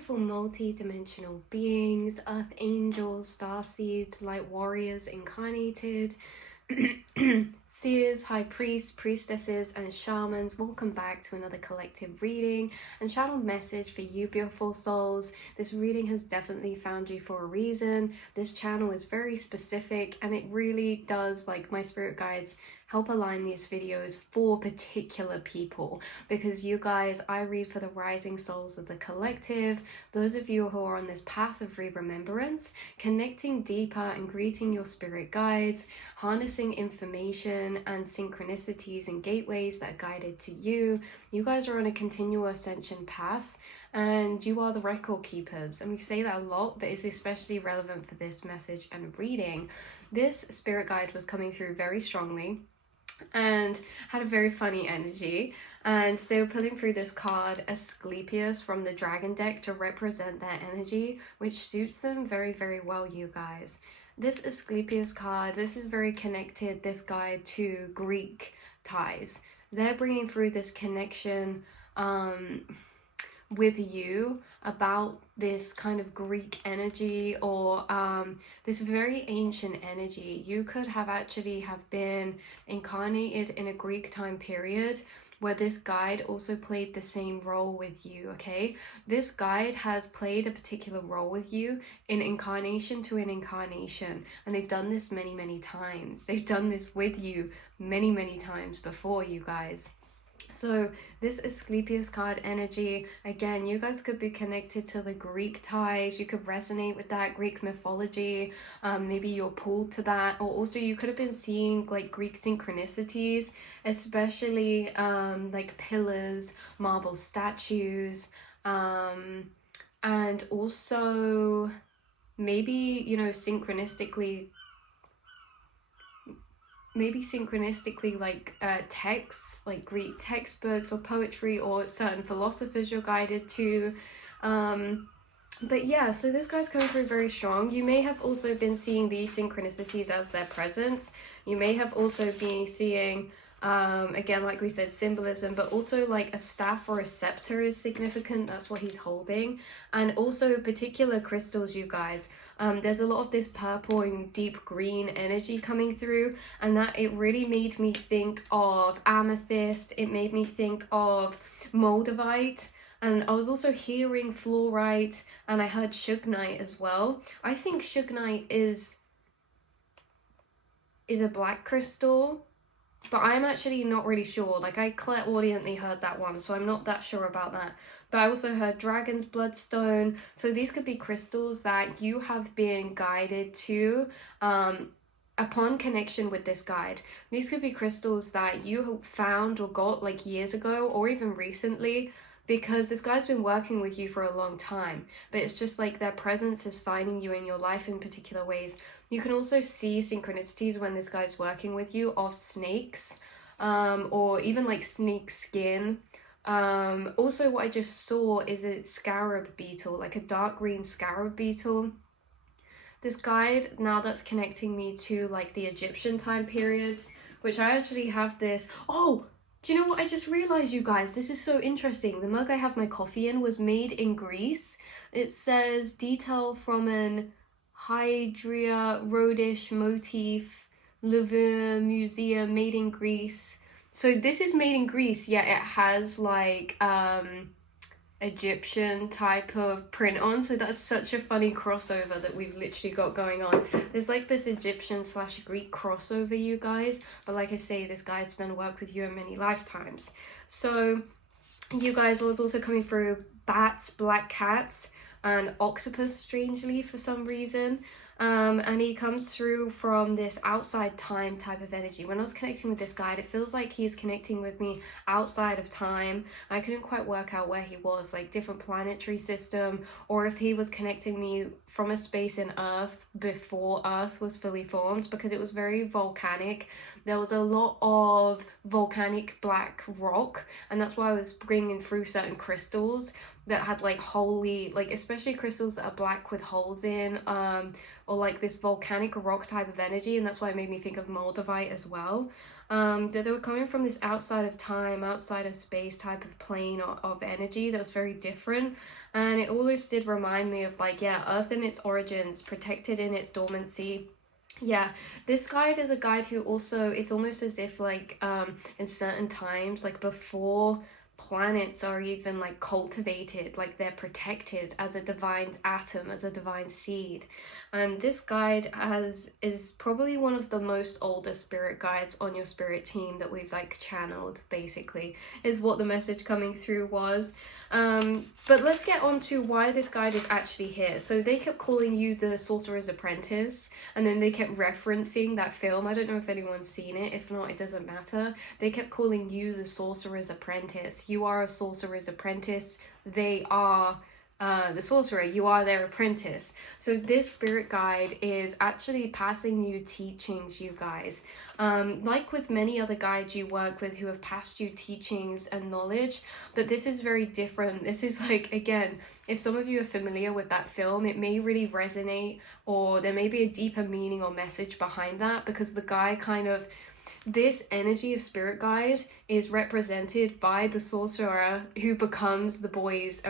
beautiful multi-dimensional beings, earth angels, star seeds, light warriors incarnated, seers, high priests, priestesses, and shamans. Welcome back to another collective reading and channel message for you, beautiful souls. This reading has definitely found you for a reason. This channel is very specific, and it really does, like my spirit guides, help align these videos for particular people, because you guys, I read for the rising souls of the collective, those of you who are on this path of remembrance, connecting deeper and greeting your spirit guides, harnessing information and synchronicities and gateways that are guided to you. You guys are on a continual ascension path, and you are the record keepers. And we say that a lot, but it's especially relevant for this message and reading. This spirit guide was coming through very strongly and had a very funny energy, and they were pulling through this card Asclepius from the dragon deck to represent their energy, which suits them very, very well, you guys. This Asclepius card, this is very connected, this guide, to Greek ties. They're bringing through this connection with you about this kind of Greek energy, or this very ancient energy. You could have been incarnated in a Greek time period where this guide also played the same role with you, okay? This guide has played a particular role with you in incarnation to an incarnation, and they've done this many, many times. They've done this with you many, many times before, you guys. So this Asclepius card energy, again, you guys could be connected to the Greek ties. You could resonate with that Greek mythology. Maybe you're pulled to that, or also you could have been seeing like Greek synchronicities, especially like pillars, marble statues, and also maybe, you know, synchronistically like texts, like Greek textbooks or poetry, or certain philosophers you're guided to. But yeah, so this guy's coming through very strong. You may have also been seeing these synchronicities as their presence. You may have also been seeing, again, like we said, symbolism, but also like a staff or a scepter is significant. That's what he's holding. And also particular crystals, you guys. There's a lot of this purple and deep green energy coming through, and that it really made me think of amethyst. It made me think of moldavite, and I was also hearing fluorite, and I heard shugnite as well. I think shugnite is a black crystal, but I'm actually not really sure. Like, I clairaudiently heard that one, so I'm not that sure about that. But I also heard dragon's bloodstone. So these could be crystals that you have been guided to upon connection with this guide. These could be crystals that you found or got like years ago, or even recently, because this guy's been working with you for a long time. But it's just like their presence is finding you in your life in particular ways. You can also see synchronicities when this guy's working with you of snakes, or even like snake skin. Also what I just saw is a scarab beetle, like a dark green scarab beetle. This guide, now that's connecting me to like the Egyptian time periods, which I actually have this. Oh, do you know what I just realized, you guys? This is so interesting. The mug I have my coffee in was made in Greece. It says detail from an Hydria Rhodish motif, Louvre Museum, made in Greece. So this is made in Greece, yet it has like Egyptian type of print on. So that's such a funny crossover that we've literally got going on. There's like this Egyptian / Greek crossover, you guys. But like I say, this guide's done work with you in many lifetimes. So you guys was also coming through bats, black cats, and octopus, strangely, for some reason. And he comes through from this outside time type of energy. When I was connecting with this guide, it feels like he's connecting with me outside of time. I couldn't quite work out where he was, like different planetary system, or if he was connecting me from a space in Earth before Earth was fully formed, because it was very volcanic. There was a lot of volcanic black rock, and that's why I was bringing through certain crystals that had like holy, like especially crystals that are black with holes in, or like this volcanic rock type of energy, and that's why it made me think of moldavite as well. that they were coming from this outside of time, outside of space type of plane of energy that was very different. And it always did remind me of like, yeah, Earth in its origins, protected in its dormancy. Yeah, this guide is a guide who also, it's almost as if like in certain times, like before planets are even like cultivated, like they're protected as a divine atom, as a divine seed. And this guide is probably one of the most oldest spirit guides on your spirit team that we've like channeled, basically, is what the message coming through was. But let's get on to why this guide is actually here. So they kept calling you the Sorcerer's Apprentice, and then they kept referencing that film. I don't know if anyone's seen it. If not, it doesn't matter. They kept calling you the Sorcerer's Apprentice. You are a Sorcerer's Apprentice. They are the sorcerer. You are their apprentice. So this spirit guide is actually passing you teachings, you guys. Like with many other guides you work with who have passed you teachings and knowledge, but this is very different. This is like, again, if some of you are familiar with that film, it may really resonate, or there may be a deeper meaning or message behind that, because the guy kind of, this energy of spirit guide is represented by the sorcerer who becomes the boy's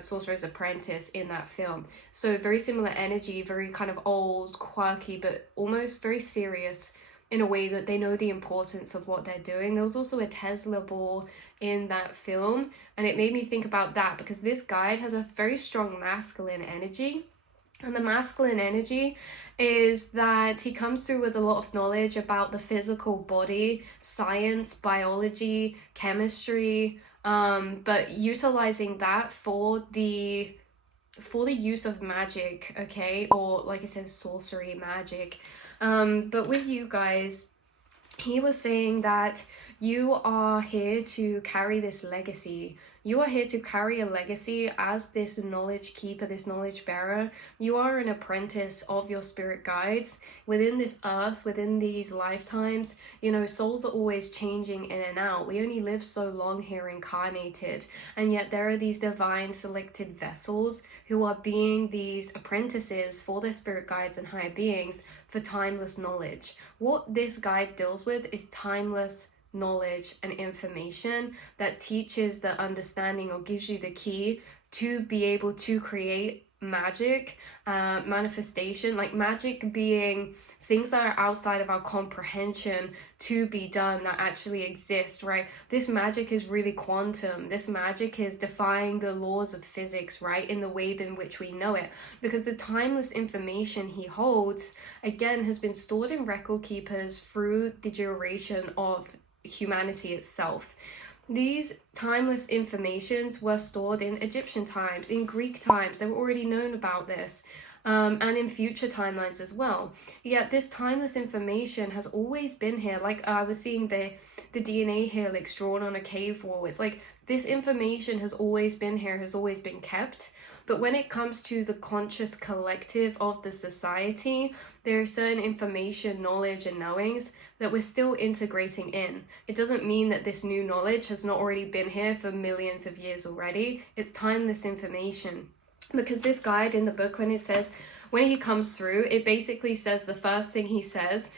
sorcerer's apprentice in that film. So very similar energy, very kind of old, quirky, but almost very serious in a way that they know the importance of what they're doing. There was also a Tesla ball in that film, and it made me think about that, because this guide has a very strong masculine energy. And the masculine energy is that he comes through with a lot of knowledge about the physical body, science, biology, chemistry, but utilizing that for the use of magic, okay, or like I said, sorcery, magic. But with you guys, he was saying that you are here to carry this legacy. You are here to carry a legacy as this knowledge keeper, this knowledge bearer. You are an apprentice of your spirit guides. Within this earth, within these lifetimes, you know, souls are always changing in and out. We only live so long here incarnated. And yet there are these divine selected vessels who are being these apprentices for their spirit guides and higher beings for timeless knowledge. What this guide deals with is timeless knowledge and information that teaches the understanding or gives you the key to be able to create magic, manifestation, like magic being things that are outside of our comprehension to be done that actually exist, right? This magic is really quantum. This magic is defying the laws of physics, right? In the way in which we know it. Because the timeless information he holds, again, has been stored in record keepers through the duration of humanity itself. These timeless informations were stored in Egyptian times, in Greek times. They were already known about this. And in future timelines as well. Yet this timeless information has always been here. Like I was seeing the DNA helix drawn on a cave wall. It's like this information has always been here, has always been kept. But when it comes to the conscious collective of the society, there are certain information, knowledge, and knowings that we're still integrating in. It doesn't mean that this new knowledge has not already been here for millions of years already. It's timeless information. Because this guide in the book, when it says, when he comes through, it basically says the first thing he says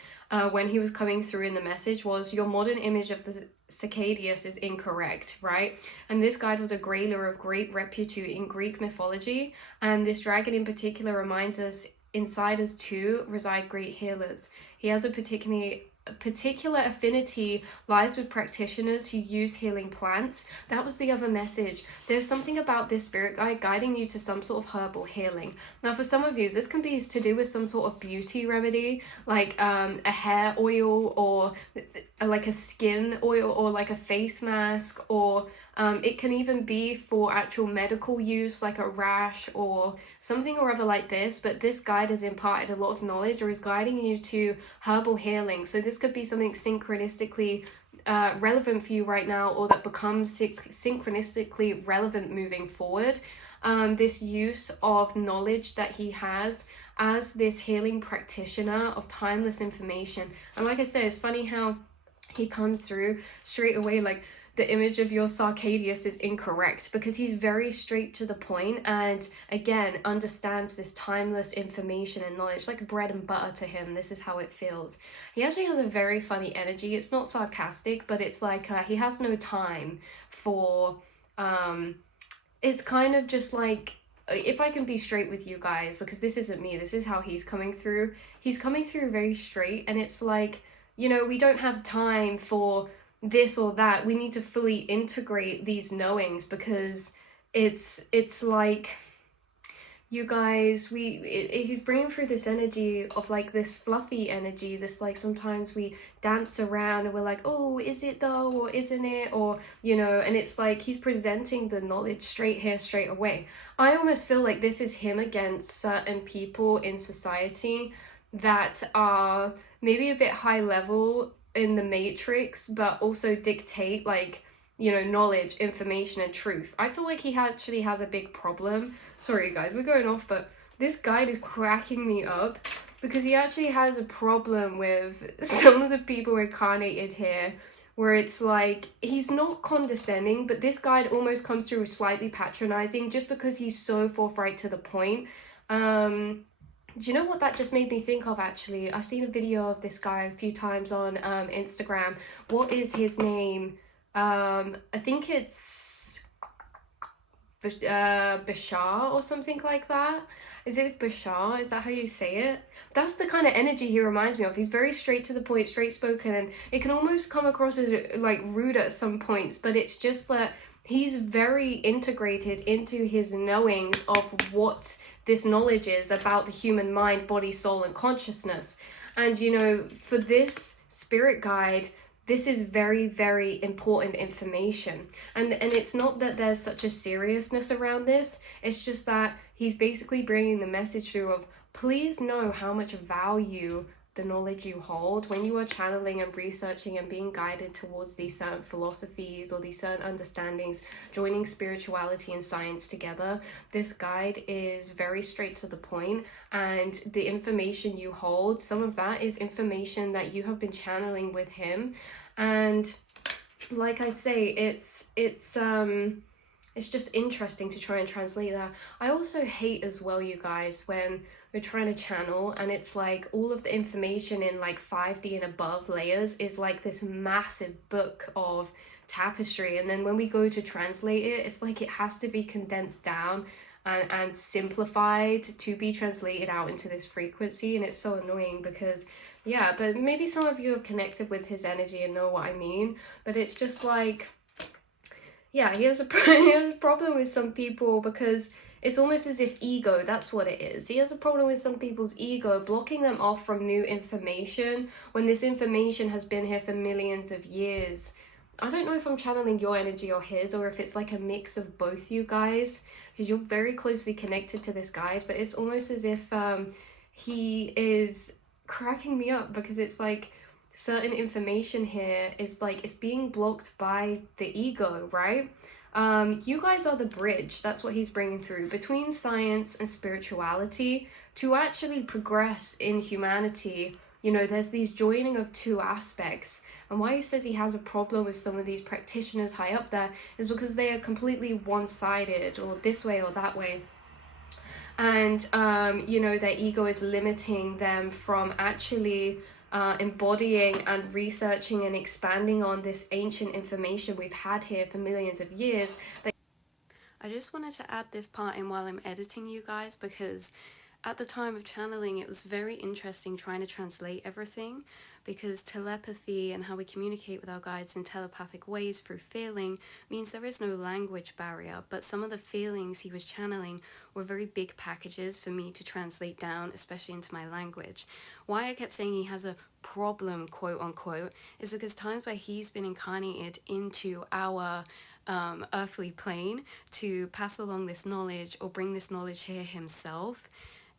when he was coming through in the message was, your modern image of the Cicadius is incorrect, right? And this guide was a grayler of great repute in Greek mythology, and this dragon in particular reminds us inside us too reside great healers. He has a particular affinity lies with practitioners who use healing plants. That was the other message. There's something about this spirit guide guiding you to some sort of herbal healing. Now for some of you, this can be to do with some sort of beauty remedy, like a hair oil, or like a skin oil, or like a face mask, or it can even be for actual medical use, like a rash or something or other like this. But this guide has imparted a lot of knowledge, or is guiding you to herbal healing. So this could be something synchronistically relevant for you right now, or that becomes synchronistically relevant moving forward. This use of knowledge that he has as this healing practitioner of timeless information. And like I said, it's funny how he comes through straight away, like, the image of your Sarcadius is incorrect, because he's very straight to the point and again understands this timeless information and knowledge like bread and butter to him. This is how it feels. He actually has a very funny energy. It's not sarcastic, but it's like he has no time for it's kind of just like, if I can be straight with you guys, because this isn't me, this is how he's coming through. He's coming through very straight, and it's like, you know, we don't have time for this or that. We need to fully integrate these knowings, because it's like, you guys, he's bringing through this energy of like this fluffy energy, this like, sometimes we dance around and we're like, oh, is it though, or isn't it, or you know, and it's like he's presenting the knowledge straight here, straight away. I almost feel like this is him against certain people in society that are maybe a bit high level in the matrix, but also dictate like, you know, knowledge, information, and truth. I feel like he actually has a big problem. Sorry guys, we're going off, but this guide is cracking me up because he actually has a problem with some of the people incarnated here, where it's like, he's not condescending, but this guide almost comes through as slightly patronizing just because he's so forthright to the point. Do you know what that just made me think of, actually? I've seen a video of this guy a few times on Instagram. What is his name? I think it's Bashar or something like that. Is it Bashar? Is that how you say it? That's the kind of energy he reminds me of. He's very straight to the point, straight spoken, and it can almost come across as like rude at some points, but it's just that he's very integrated into his knowings of what this knowledge is about the human mind, body, soul, and consciousness. And you know, for this spirit guide, this is very, very important information. And it's not that there's such a seriousness around this. It's just that he's basically bringing the message through of, please know how much value the knowledge you hold when you are channeling and researching and being guided towards these certain philosophies or these certain understandings, joining spirituality and science together. This guide is very straight to the point, and the information you hold, some of that is information that you have been channeling with him. And like I say, it's just interesting to try and translate that. I also hate as well, you guys, when we're trying to channel and it's like all of the information in like 5D and above layers is like this massive book of tapestry, and then when we go to translate it, it's like it has to be condensed down and simplified to be translated out into this frequency. And it's so annoying because, yeah, but maybe some of you have connected with his energy and know what I mean, but it's just like, yeah, he has a problem with some people because it's almost as if ego, that's what it is. He has a problem with some people's ego, blocking them off from new information when this information has been here for millions of years. I don't know if I'm channeling your energy or his, or if it's like a mix of both, you guys, because you're very closely connected to this guide, but it's almost as if he is cracking me up because it's like certain information here is like, it's being blocked by the ego, right? You guys are the bridge, that's what he's bringing through, between science and spirituality to actually progress in humanity. You know, there's these joining of two aspects. And why he says he has a problem with some of these practitioners high up there is because they are completely one-sided, or this way or that way. And, you know, their ego is limiting them from actually embodying and researching and expanding on this ancient information we've had here for millions of years. I just wanted to add this part in while I'm editing, you guys, because at the time of channeling it was very interesting trying to translate everything, because telepathy and how we communicate with our guides in telepathic ways through feeling means there is no language barrier, but some of the feelings he was channeling were very big packages for me to translate down, especially into my language. Why I kept saying he has a problem, quote unquote, is because times where he's been incarnated into our earthly plane to pass along this knowledge or bring this knowledge here himself,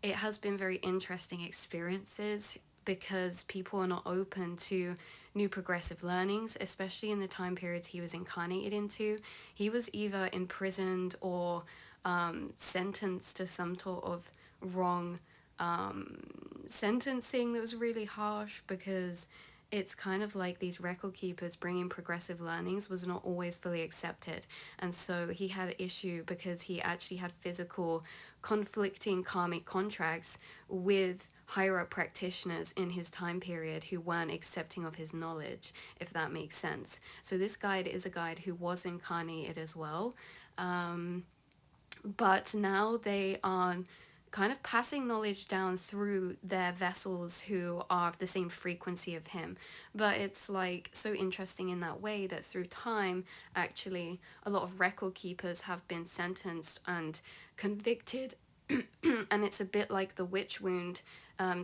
it has been very interesting experiences because people are not open to new progressive learnings, especially in the time periods he was incarnated into. He was either imprisoned or sentenced to some sort of wrong sentencing that was really harsh, because it's kind of like these record keepers bringing progressive learnings was not always fully accepted. And so he had an issue because he actually had physical conflicting karmic contracts with higher up practitioners in his time period who weren't accepting of his knowledge, if that makes sense. So this guide is a guide who was incarnated as well. But now they are kind of passing knowledge down through their vessels who are of the same frequency of him. But it's like so interesting in that way that through time, actually, a lot of record keepers have been sentenced and convicted. And it's a bit like the witch wound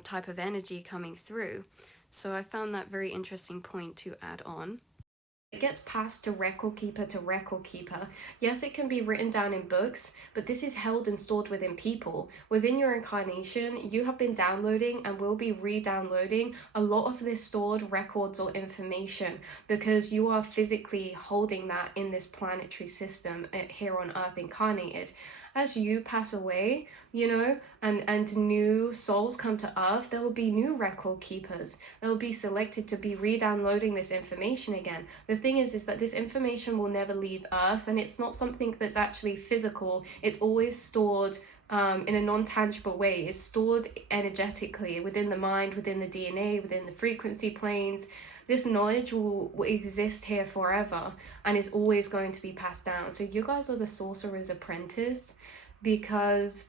type of energy coming through. So I found that very interesting point to add on. It gets passed to record keeper to record keeper. Yes, it can be written down in books, but this is held and stored within people. Within your incarnation, you have been downloading and will be re-downloading a lot of this stored records or information because you are physically holding that in this planetary system here on Earth incarnated. As you pass away, you know, and new souls come to Earth, there will be new record keepers. They will be selected to be re-downloading this information again. The thing is that this information will never leave Earth, and it's not something that's actually physical. It's always stored in a non-tangible way. It's stored energetically within the mind, within the DNA, within the frequency planes. This knowledge will exist here forever and is always going to be passed down. So you guys are the sorcerer's apprentice because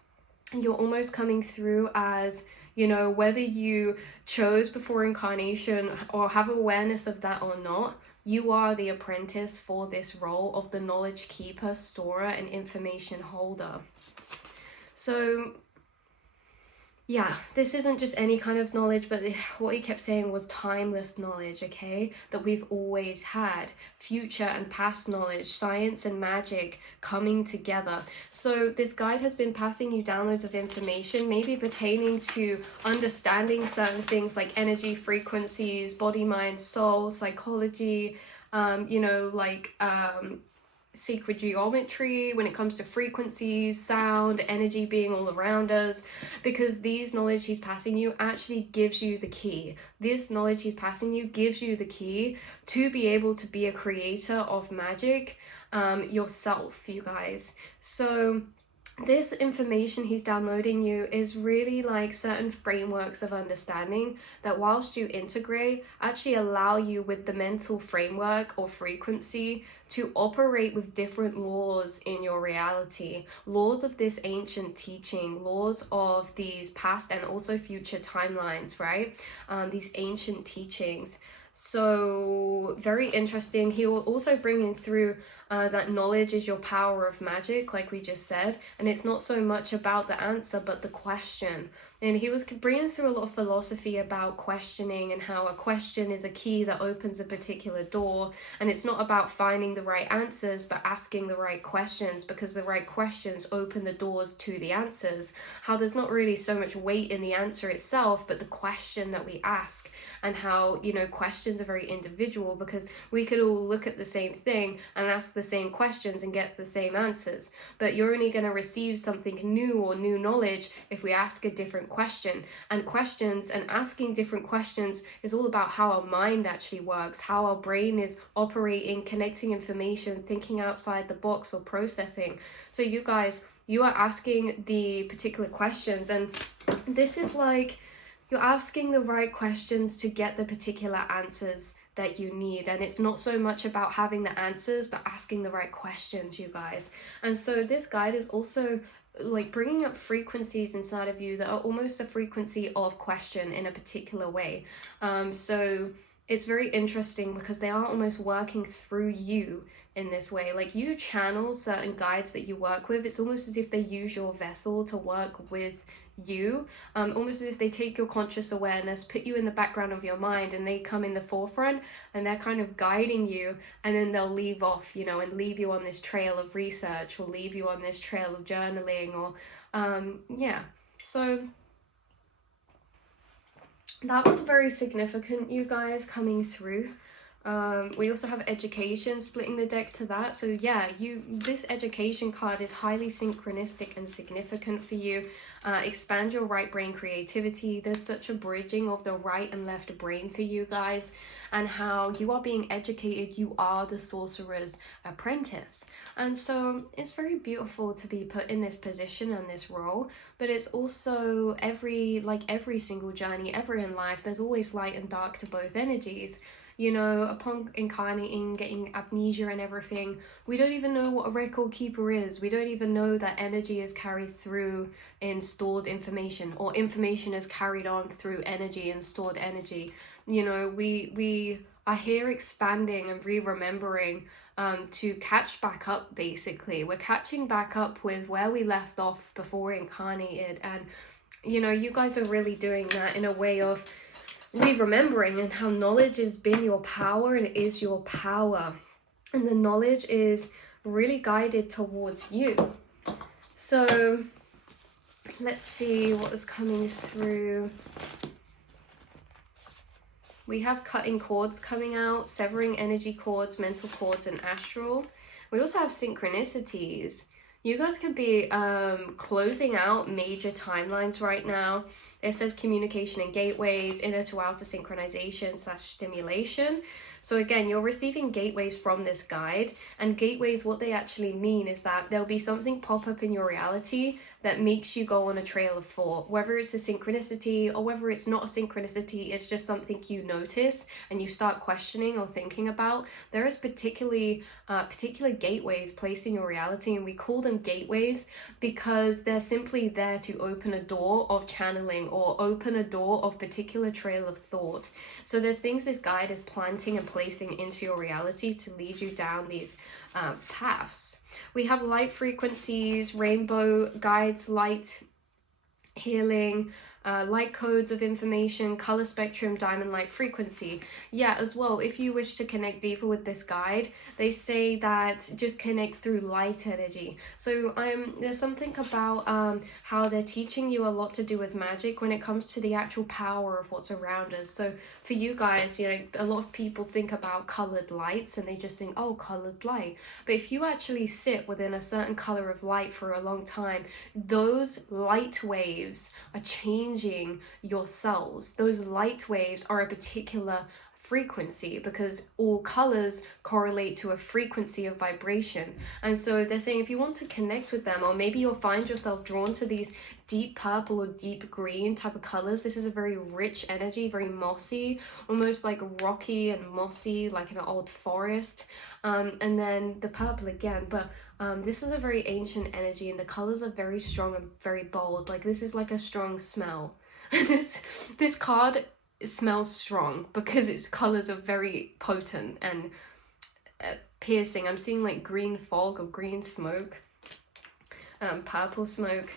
you're almost coming through as, you know, whether you chose before incarnation or have awareness of that or not, you are the apprentice for this role of the knowledge keeper, storer, and information holder. So yeah, this isn't just any kind of knowledge, but what he kept saying was timeless knowledge, okay? That we've always had. Future and past knowledge, science and magic coming together. So this guide has been passing you downloads of information, maybe pertaining to understanding certain things like energy, frequencies, body, mind, soul, psychology, you know, like sacred geometry when it comes to frequencies, sound, energy being all around us, because these knowledge he's passing you actually gives you the key. This knowledge he's passing you gives you the key to be able to be a creator of magic yourself, you guys. So this information he's downloading you is really like certain frameworks of understanding that whilst you integrate actually allow you with the mental framework or frequency to operate with different laws in your reality, laws of this ancient teaching, laws of these past and also future timelines, right? These ancient teachings. So very interesting. He will also bring in through that knowledge is your power of magic, like we just said, and it's not so much about the answer but the question. And he was bringing through a lot of philosophy about questioning and how a question is a key that opens a particular door, and it's not about finding the right answers but asking the right questions, because the right questions open the doors to the answers. How there's not really so much weight in the answer itself but the question that we ask, and how, you know, questions are very individual because we could all look at the same thing and ask the same questions and get the same answers, but you're only going to receive something new or new knowledge if we ask a different question. And questions and asking different questions is all about how our mind actually works, how our brain is operating, connecting information, thinking outside the box or processing. So you guys, you are asking the particular questions, and this is like you're asking the right questions to get the particular answers that you need. And it's not so much about having the answers but asking the right questions, you guys. And so this guide is also like bringing up frequencies inside of you that are almost a frequency of question in a particular way. So it's very interesting because they are almost working through you in this way. Like you channel certain guides that you work with, it's almost as if they use your vessel to work with you, almost as if they take your conscious awareness, put you in the background of your mind, and they come in the forefront and they're kind of guiding you, and then they'll leave off, you know, and leave you on this trail of research or leave you on this trail of journaling or yeah. So that was very significant, you guys, coming through. We also have education, splitting the deck to that. So yeah, this education card is highly synchronistic and significant for you. Expand your right brain creativity. There's such a bridging of the right and left brain for you guys, and how you are being educated. You are the sorcerer's apprentice. And so it's very beautiful to be put in this position and this role, but it's also every single journey ever in life, there's always light and dark to both energies. You know, upon incarnating, getting amnesia and everything, we don't even know what a record keeper is. We don't even know that energy is carried through in stored information, or information is carried on through energy and stored energy. You know, we are here expanding and remembering to catch back up, basically. We're catching back up with where we left off before incarnated. And, you know, you guys are really doing that in a way of remembering, and how knowledge has been your power and is your power, and the knowledge is really guided towards you. So let's see what is coming through. We have cutting cords coming out, severing energy cords, mental cords, and astral. We also have synchronicities. You guys could be closing out major timelines right now. It says communication and gateways, inner to outer synchronization / stimulation. So again, you're receiving gateways from this guide, and gateways, what they actually mean is that there'll be something pop up in your reality that makes you go on a trail of thought, whether it's a synchronicity or whether it's not a synchronicity. It's just something you notice and you start questioning or thinking about. There is particular gateways placed in your reality, and we call them gateways because they're simply there to open a door of channeling or open a door of particular trail of thought. So there's things this guide is planting and placing into your reality to lead you down these paths. We have light frequencies, rainbow guides, light healing, light codes of information, color spectrum, diamond light frequency. Yeah, as well, if you wish to connect deeper with this guide, they say that just connect through light energy. So there's something about how they're teaching you a lot to do with magic when it comes to the actual power of what's around us. So for you guys, you know, a lot of people think about colored lights and they just think, oh, colored light. But if you actually sit within a certain color of light for a long time, those light waves are changing your cells. Those light waves are a particular frequency because all colors correlate to a frequency of vibration. And so they're saying if you want to connect with them, or maybe you'll find yourself drawn to these deep purple or deep green type of colors. This is a very rich energy, very mossy, almost like rocky and mossy, like in an old forest. And then the purple again, but this is a very ancient energy, and the colors are very strong and very bold. Like this is like a strong smell. This card smells strong because its colors are very potent and piercing. I'm seeing like green fog or green smoke, purple smoke.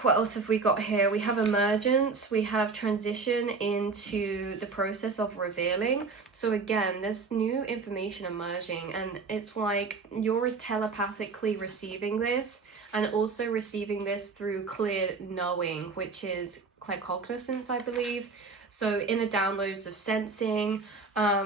What else have we got here? We have emergence, we have transition into the process of revealing. So again, there's new information emerging, and it's like you're telepathically receiving this and also receiving this through clear knowing, which is claircognizance, I believe. So inner downloads of sensing,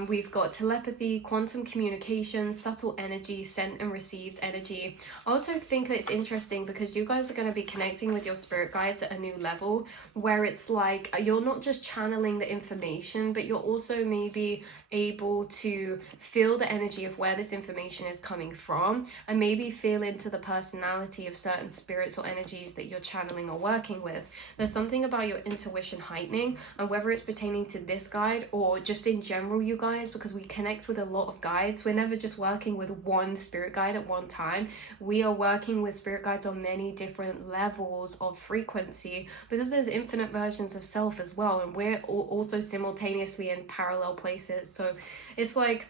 we've got telepathy, quantum communication, subtle energy, sent and received energy. I also think that it's interesting because you guys are going to be connecting with your spirit guides at a new level, where it's like you're not just channeling the information, but you're also maybe able to feel the energy of where this information is coming from, and maybe feel into the personality of certain spirits or energies that you're channeling or working with. There's something about your intuition heightening, and whether it's pertaining to this guide or just in general, you guys, because we connect with a lot of guides. We're never just working with one spirit guide at one time. We are working with spirit guides on many different levels of frequency, because there's infinite versions of self as well, and we're also simultaneously in parallel places. So it's like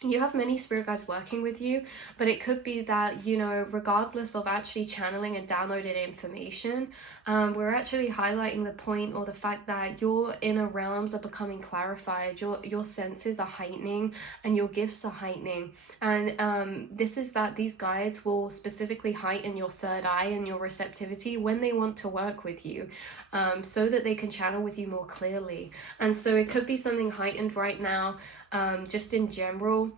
you have many spirit guides working with you, but it could be that, you know, regardless of actually channeling and downloaded information, we're actually highlighting the point or the fact that your inner realms are becoming clarified, your senses are heightening, and your gifts are heightening. And this is that these guides will specifically heighten your third eye and your receptivity when they want to work with you, so that they can channel with you more clearly. And so it could be something heightened right now. just in general,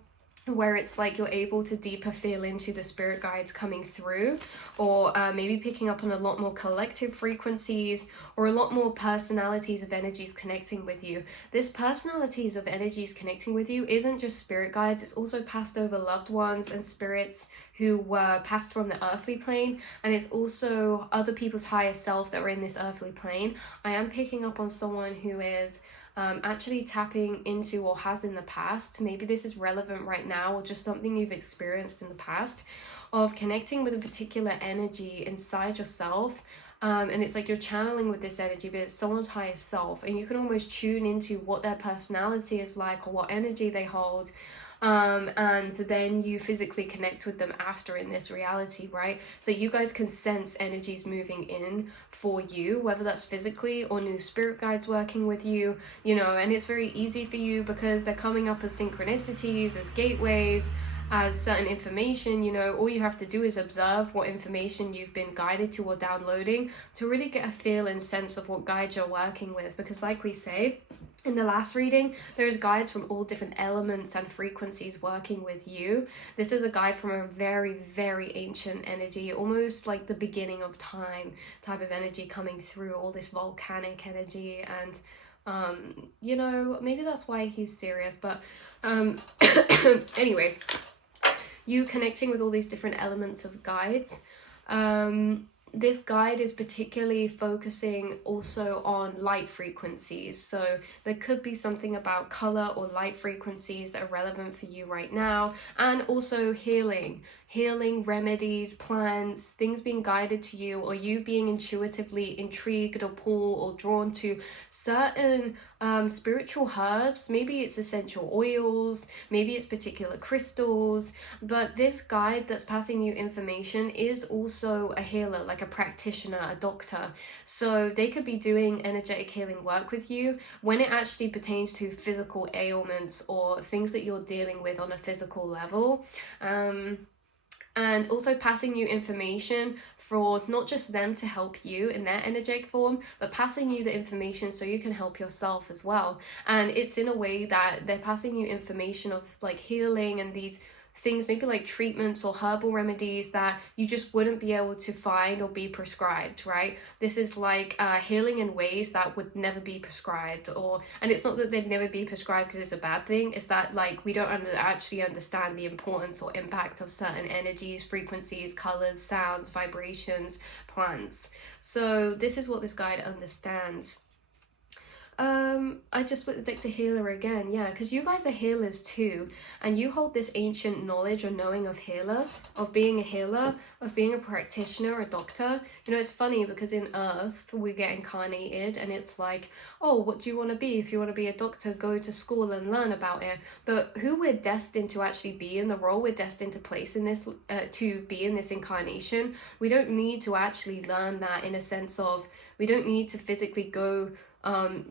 where it's like you're able to deeper feel into the spirit guides coming through, or maybe picking up on a lot more collective frequencies, or a lot more personalities of energies connecting with you. This personalities of energies connecting with you isn't just spirit guides, it's also passed over loved ones and spirits who were passed from the earthly plane, and it's also other people's higher self that were in this earthly plane. I am picking up on someone who is actually tapping into, or has in the past, maybe this is relevant right now, or just something you've experienced in the past, of connecting with a particular energy inside yourself. And it's like you're channeling with this energy, but it's someone's higher self, and you can almost tune into what their personality is like, or what energy they hold. And then you physically connect with them after in this reality, right? So you guys can sense energies moving in for you, whether that's physically or new spirit guides working with you, you know, and it's very easy for you because they're coming up as synchronicities, as gateways, as certain information. You know, all you have to do is observe what information you've been guided to or downloading to really get a feel and sense of what guides you're working with. Because like we say in the last reading, there's guides from all different elements and frequencies working with you. This is a guide from a very, very ancient energy, almost like the beginning of time type of energy coming through, all this volcanic energy. And you know, maybe that's why he's serious, but anyway, you connecting with all these different elements of guides. This guide is particularly focusing also on light frequencies. So there could be something about color or light frequencies that are relevant for you right now. And also healing remedies, plants, things being guided to you, or you being intuitively intrigued or pulled or drawn to certain spiritual herbs. Maybe it's essential oils, maybe it's particular crystals, but this guide that's passing you information is also a healer, like a practitioner, a doctor. So they could be doing energetic healing work with you when it actually pertains to physical ailments or things that you're dealing with on a physical level. And also passing you information for not just them to help you in their energetic form, but passing you the information so you can help yourself as well. And it's in a way that they're passing you information of like healing and these things, maybe like treatments or herbal remedies that you just wouldn't be able to find or be prescribed, right? This is like healing in ways that would never be prescribed, and it's not that they'd never be prescribed because it's a bad thing. It's that like we don't actually understand the importance or impact of certain energies, frequencies, colors, sounds, vibrations, plants. So this is what this guide understands. I just put the deck to healer again, yeah, because you guys are healers too, and you hold this ancient knowledge or knowing of being a healer, of being a practitioner, a doctor. You know, it's funny because in Earth we get incarnated and it's like, oh, what do you want to be? If you want to be a doctor, go to school and learn about it. But who we're destined to actually be in the role we're destined to place in this, to be in this incarnation, we don't need to actually learn that in a sense of, we don't need to physically go.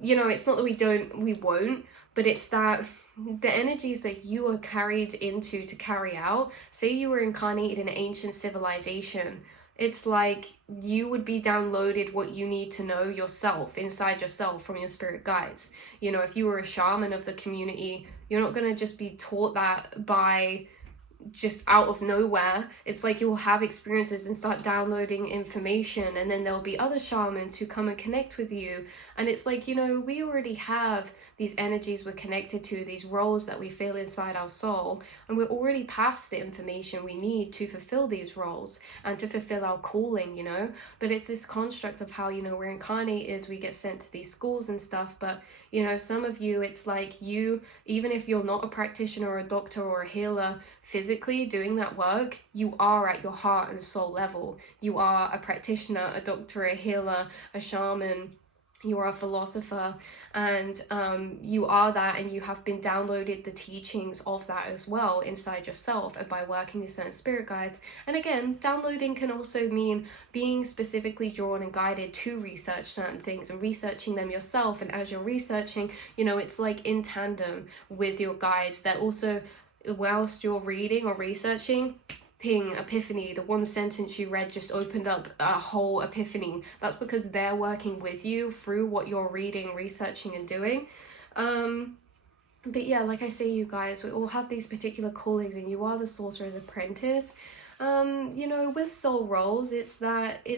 You know, it's not that we won't, but it's that the energies that you are carried into to carry out, say you were incarnated in an ancient civilization, it's like you would be downloaded what you need to know yourself, inside yourself, from your spirit guides. You know, if you were a shaman of the community, you're not going to just be taught that by just out of nowhere. It's like you'll have experiences and start downloading information, and then there'll be other shamans who come and connect with you, and it's like, you know, we already have these energies we're connected to, these roles that we feel inside our soul, and we're already past the information we need to fulfill these roles and to fulfill our calling, you know. But it's this construct of how, you know, we're incarnated, we get sent to these schools and stuff, but you know, some of you, it's like you, even if you're not a practitioner or a doctor or a healer physically doing that work, you are at your heart and soul level. You are a practitioner, a doctor, a healer, a shaman, you are a philosopher, and you are that, and you have been downloaded the teachings of that as well inside yourself, and by working with certain spirit guides. And again, downloading can also mean being specifically drawn and guided to research certain things and researching them yourself. And as you're researching, you know, it's like in tandem with your guides that also, whilst you're reading or researching, ping, epiphany, the one sentence you read just opened up a whole epiphany. That's because they're working with you through what you're reading, researching, and doing. But yeah, like I say, you guys, we all have these particular callings, and you are the sorcerer's apprentice. You know, with soul roles, it's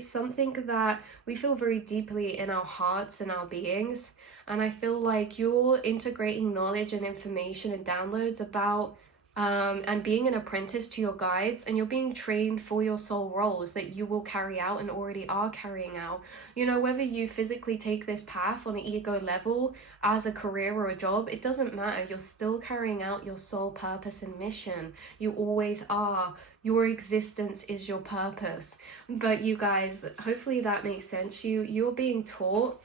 something that we feel very deeply in our hearts and our beings. And I feel like you're integrating knowledge and information and downloads about and being an apprentice to your guides, and you're being trained for your soul roles that you will carry out and already are carrying out. You know, whether you physically take this path on an ego level as a career or a job, it doesn't matter. You're still carrying out your soul purpose and mission. You always are. Your existence is your purpose. But you guys, hopefully that makes sense. You're being taught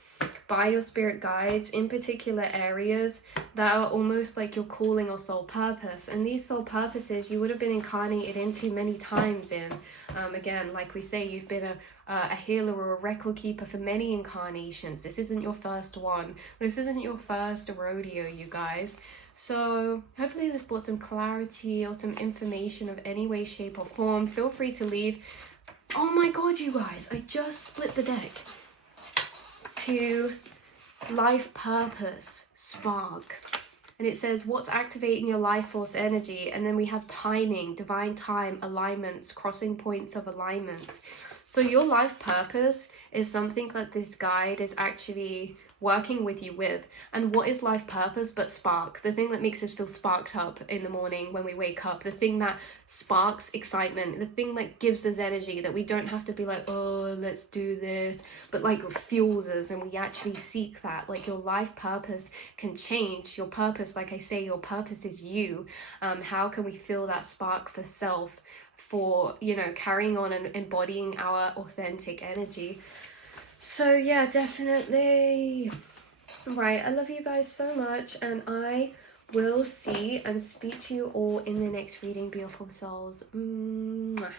by your spirit guides in particular areas that are almost like your calling or soul purpose. And these soul purposes you would have been incarnated into many times in. Again, like we say, you've been a healer or a record keeper for many incarnations. This isn't your first one. This isn't your first rodeo, you guys. So hopefully this brought some clarity or some information of any way, shape or form. Feel free to leave. Oh my god, you guys, I just split the deck to life purpose spark, and it says what's activating your life force energy, and then we have timing, divine time, alignments, crossing points of alignments. So your life purpose is something that this guide is actually working with you with. And what is life purpose but spark? The thing that makes us feel sparked up in the morning when we wake up, the thing that sparks excitement, the thing that gives us energy, that we don't have to be like, oh, let's do this, but like fuels us, and we actually seek that. Like your life purpose can change. Your purpose, like I say, your purpose is you. How can we feel that spark for self, for, you know, carrying on and embodying our authentic energy? So yeah, definitely. Right, I love you guys so much, and I will see and speak to you all in the next reading, beautiful souls. Mwah.